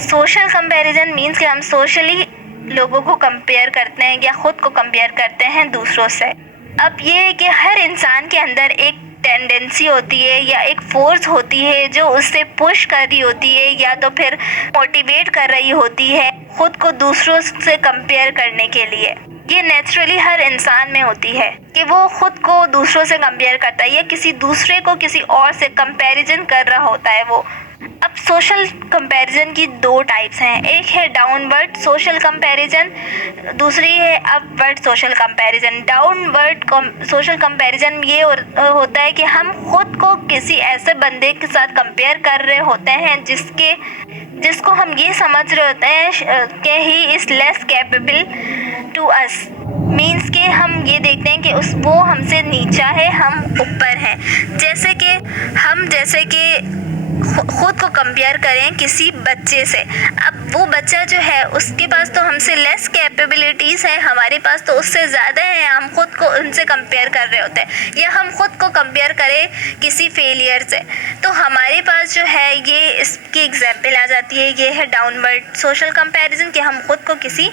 सोशल कंपैरिजन मीन्स कि हम सोशली लोगों को कंपेयर करते हैं या ख़ुद को कंपेयर करते हैं दूसरों से। अब ये है कि हर इंसान के अंदर एक टेंडेंसी होती है या एक फोर्स होती है जो उससे पुश कर रही होती है या तो फिर मोटिवेट कर रही होती है खुद को दूसरों से कंपेयर करने के लिए। ये नेचुरली हर इंसान में होती है कि वो खुद को दूसरों से कंपेयर करता है या किसी दूसरे को किसी और से कंपैरिजन कर रहा होता है वो। अब सोशल कंपैरिजन की दो टाइप्स हैं, एक है डाउनवर्ड सोशल कंपैरिजन, दूसरी है upward social comparison. Downward social comparison ये होता है कि हम खुद को किसी ऐसे बंदे के साथ कंपेयर कर रहे होते हैं जिसको हम ये समझ रहे होते हैं कि he is less capable to us. Means के हम ये देखते हैं कि वो हमसे नीचा है, हम ऊपर हैं। जैसे कि खुद को कंपेयर करें किसी बच्चे से। अब वो बच्चा जो है उसके पास तो हमसे लेस कैपेबिलिटीज़ है, हमारे पास तो उससे ज़्यादा है, हम खुद को उनसे कंपेयर कर रहे होते हैं। या हम खुद को कंपेयर करें किसी फेलियर से तो हमारे पास जो है ये इसकी एग्जाम्पल आ जाती है, ये है डाउनवर्ड सोशल कंपैरिजन कि हम खुद को किसी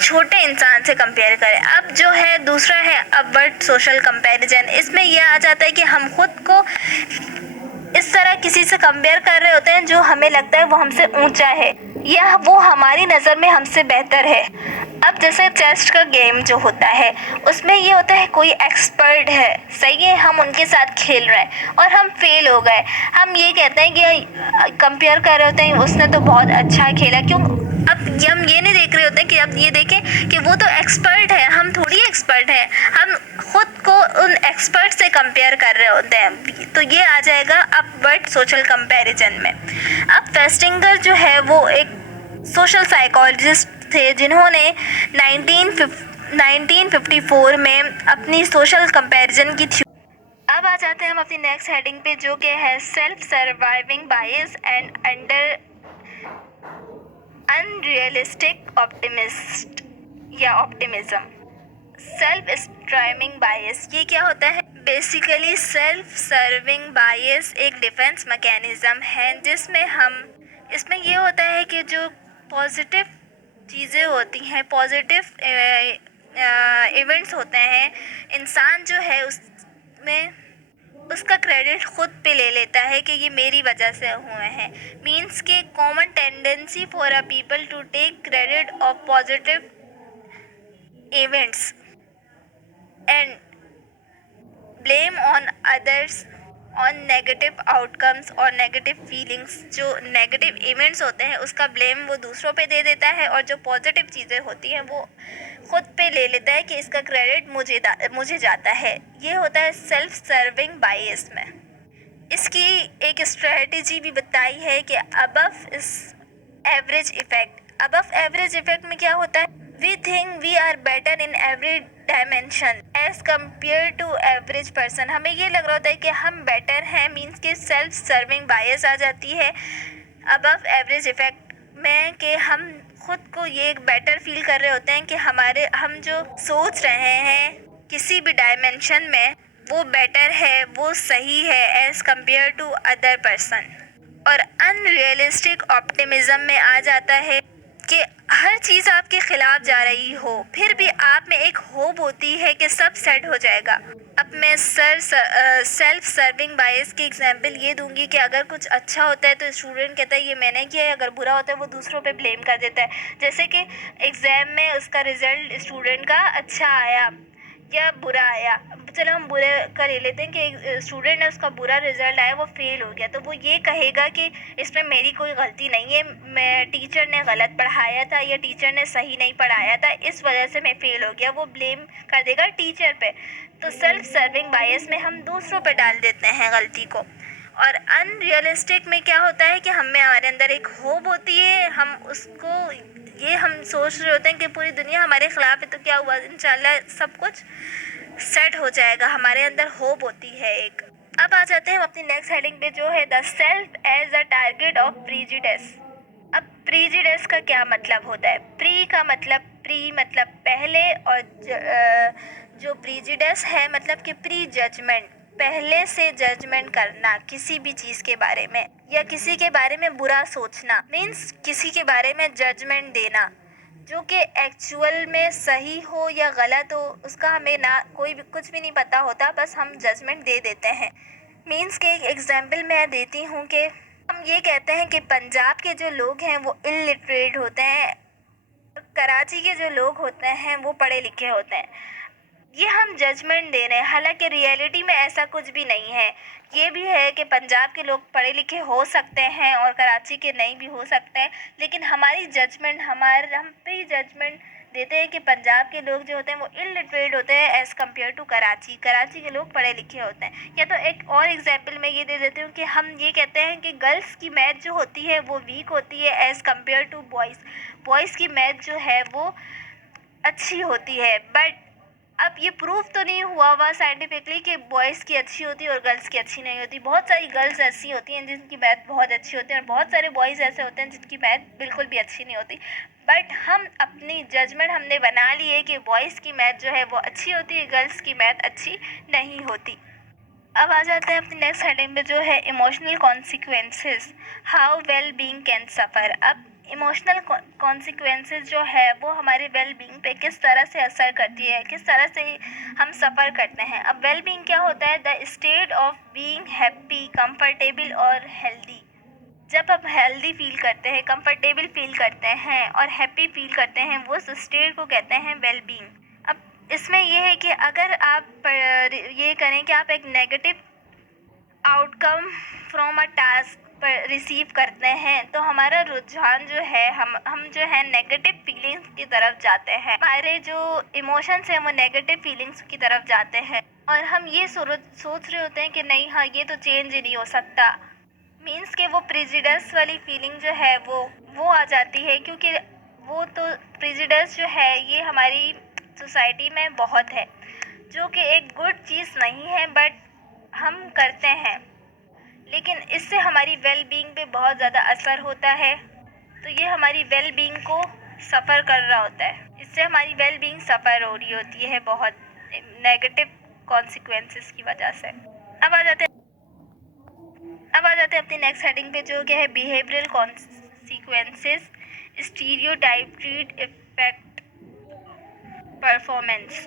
छोटे इंसान से कंपेयर करें। अब जो है दूसरा है अपवर्ड सोशल कंपैरिजन, इसमें यह आ जाता है कि हम खुद को इस तरह किसी से कंपेयर कर रहे होते हैं जो हमें लगता है वो हमसे ऊंचा है या वो हमारी नज़र में हमसे बेहतर है। अब जैसे चेस का गेम जो होता है उसमें ये होता है कोई एक्सपर्ट है, सही है, हम उनके साथ खेल रहे हैं और हम फेल हो गए। हम ये कहते हैं कि कंपेयर कर रहे होते हैं उसने तो बहुत अच्छा खेला, क्यों। अब हम ये नहीं देख रहे होते कि अब ये देखें कि वो तो एक्सपर्ट है, हम थोड़ी एक्सपर्ट हैं, हम खुद को उन एक्सपर्ट से कंपेयर कर रहे होते हैं। तो ये आ जाएगा अपवर्ड सोशल कंपैरिजन में। अब फेस्टिंगर जो है वो एक सोशल साइकोलॉजिस्ट थे जिन्होंने 1954 में अपनी सोशल कंपैरिजन की थी। अब आ जाते हैं हम अपनी नेक्स्ट हेडिंग पे जो कि है self surviving bias and under unrealistic optimist या ऑप्टिमिज्म। सेल्फ स्ट्राइमिंग बायस ये क्या होता है? बेसिकली सेल्फ सर्विंग बायस एक डिफेंस मैकेनिज्म है इसमें ये होता है कि जो पॉजिटिव चीज़ें होती हैं, पॉजिटिव इवेंट्स होते हैं, इंसान जो है उसमें उसका क्रेडिट खुद पे ले लेता है कि ये मेरी वजह से हुए हैं। मीन्स के common tendency for a people to take credit of positive events and blame on on negative outcomes और नेगेटिव फीलिंग्स। जो नेगेटिव इवेंट्स होते हैं उसका ब्लेम वो दूसरों पे दे देता है, और जो पॉजिटिव चीज़ें होती हैं वो खुद पे ले लेता है कि इसका क्रेडिट मुझे जाता है। ये होता है सेल्फ सर्विंग बायस में। इसकी एक स्ट्रेटजी भी बताई है कि अबव इस average effect. Above average effect में क्या होता है? We think we are better in every dimension as compare to average person. हमें ये लग रहा होता है कि हम बेटर हैं, मीन्स के सेल्फ सर्विंग बायस आ जाती है अबव एवरेज इफेक्ट में, कि हम खुद को ये बेटर फील कर रहे होते हैं कि हम जो सोच रहे हैं किसी भी डायमेंशन में वो बेटर है, वो सही है as compare to other person. और अनरियलिस्टिक ऑप्टिमिज्म में आ जाता है कि हर चीज़ आपके खिलाफ जा रही हो, फिर भी आप में एक होप होती है कि सब सेट हो जाएगा। अब मैं सेल्फ सर्विंग बायस की एग्जांपल ये दूंगी कि अगर कुछ अच्छा होता है तो स्टूडेंट कहता है ये मैंने किया है, अगर बुरा होता है वो दूसरों पे ब्लेम कर देता है। जैसे कि एग्ज़ाम में उसका रिज़ल्ट स्टूडेंट का अच्छा आया या बुरा आया, चलो हम बुरे का ले लेते हैं कि स्टूडेंट है, उसका बुरा रिजल्ट आया, वो फेल हो गया, तो वो ये कहेगा कि इसमें मेरी कोई गलती नहीं है, मैं टीचर ने गलत पढ़ाया था या टीचर ने सही नहीं पढ़ाया था, इस वजह से मैं फेल हो गया। वो ब्लेम कर देगा टीचर पे। तो सेल्फ सर्विंग बायस में हम दूसरों पे डाल देते हैं गलती को। और अनरियलिस्टिक में क्या होता है कि हमारे अंदर एक होप होती है, हम उसको हम सोच रहे होते हैं कि पूरी दुनिया हमारे खिलाफ है तो क्या हुआ, इंशाल्लाह सब कुछ सेट हो जाएगा। हमारे अंदर होप होती है एक। अब आ जाते हैं हम अपनी नेक्स्ट हेडिंग पे, जो है the self as a target of prejudice. अब प्रीजुडिस का क्या मतलब होता है? प्री का मतलब पहले, और जो प्रीजुडिस है मतलब कि प्री जजमेंट, पहले से जजमेंट करना किसी भी चीज़ के बारे में, या किसी के बारे में बुरा सोचना, मीन्स किसी के बारे में जजमेंट देना जो कि एक्चुअल में सही हो या गलत हो, उसका हमें ना कोई भी कुछ भी नहीं पता होता, बस हम जजमेंट दे देते हैं। मीन्स के एक एग्जांपल मैं देती हूँ कि हम ये कहते हैं कि पंजाब के जो लोग हैं वो इलिटरेट होते हैं, कराची के जो लोग होते हैं वो पढ़े लिखे होते हैं। ये हम जजमेंट दे रहे हैं, हालांकि रियलिटी में ऐसा कुछ भी नहीं है। ये भी है कि पंजाब के लोग पढ़े लिखे हो सकते हैं और कराची के नहीं भी हो सकते हैं, लेकिन हमारी जजमेंट हम पे जजमेंट देते हैं कि पंजाब के लोग जो होते हैं वो इलिटरेट होते हैं एज़ कम्पेयर टू कराची के लोग पढ़े लिखे होते हैं। या तो एक और एग्जांपल मैं ये दे देती हूँ कि हम ये कहते हैं कि गर्ल्स की मैथ जो होती है वो वीक होती है एज़ कम्पेयर टू बॉयज़ की मैथ जो है वो अच्छी होती है। बट अब ये प्रूफ तो नहीं हुआ साइंटिफिकली कि बॉयज़ की अच्छी होती है और गर्ल्स की अच्छी नहीं होती। बहुत सारी गर्ल्स ऐसी होती हैं जिनकी मैथ बहुत अच्छी होती है, और बहुत सारे बॉयज़ ऐसे होते हैं जिनकी मैथ बिल्कुल भी अच्छी नहीं होती। बट हम अपनी जजमेंट हमने बना ली है कि बॉयज़ की मैथ जो है वो अच्छी होती है, गर्ल्स की मैथ अच्छी नहीं होती। अब आ जाते हैं अपनी नेक्स्ट हेडिंग पे, जो है emotional consequences, how well being can suffer. अब इमोशनल कॉन्सिक्वेंसेस जो है वो हमारे वेल बीइंग पे किस तरह से असर करती है, किस तरह से हम सफ़र करते हैं। अब वेल बीइंग क्या होता है? The state of being happy, comfortable और हेल्दी। जब आप हेल्दी फील करते हैं, कंफर्टेबल फील करते हैं और हैप्पी फील करते हैं, वो स्टेट को कहते हैं वेल बीइंग। अब इसमें यह है कि अगर आप ये करें कि आप एक negative outcome from a task पर रिसीव करते हैं तो हमारा रुझान जो है हम जो है नेगेटिव फीलिंग्स की तरफ जाते हैं, हमारे जो इमोशंस हैं वो नेगेटिव फीलिंग्स की तरफ जाते हैं, और हम ये सोच रहे होते हैं कि नहीं, हाँ ये तो चेंज ही नहीं हो सकता। मीन्स के वो प्रेजुडिस वाली फीलिंग जो है वो आ जाती है, क्योंकि वो तो प्रेजुडिस जो है ये हमारी सोसाइटी में बहुत है, जो कि एक गुड चीज़ नहीं है, बट हम करते हैं, लेकिन इससे हमारी वेल बीइंग पे बहुत ज़्यादा असर होता है। तो ये हमारी वेल बीइंग को सफ़र कर रहा होता है, इससे हमारी वेल बीइंग सफ़र हो रही होती है बहुत नेगेटिव कॉन्सिक्वेंसेस की वजह से। अब आ जाते हैं अपनी नेक्स्ट हेडिंग पे, जो क्या है behavioural consequences, stereotype treat effect performance.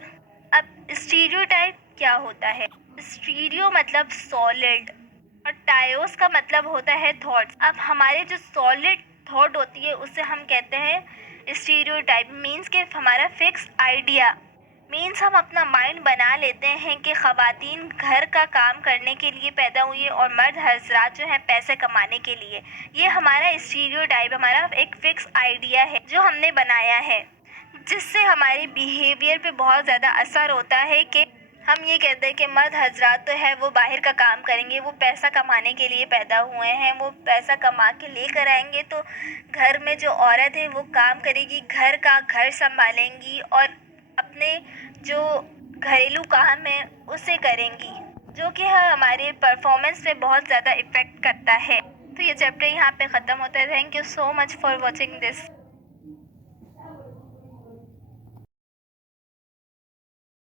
अब स्टीरियोटाइप क्या होता है? स्टीरियो मतलब सॉलिड और टायोस का मतलब होता है थॉट्स। अब हमारे जो सॉलिड थॉट होती है उसे हम कहते हैं स्टीरियोटाइप। मीन्स के हमारा फिक्स आइडिया, मीन्स हम अपना माइंड बना लेते हैं कि ख़वातीन घर का काम करने के लिए पैदा हुई है और मर्द हज़रात जो हैं पैसे कमाने के लिए। ये हमारा स्टीरियोटाइप, हमारा एक फ़िक्स आइडिया है जो हमने बनाया है, जिससे हमारे बिहेवियर पे बहुत ज़्यादा असर होता है कि हम ये कहते हैं कि मर्द हज़रात तो है वो बाहर का काम करेंगे, वो पैसा कमाने के लिए पैदा हुए हैं, वो पैसा कमा के लेकर आएंगे, तो घर में जो औरत है वो काम करेगी, घर संभालेंगी और अपने जो घरेलू काम है उसे करेंगी, जो कि हमारे परफॉर्मेंस पे बहुत ज़्यादा इफ़ेक्ट करता है। तो ये चैप्टर यहाँ पे ख़त्म होता है। Thank you so much for watching this.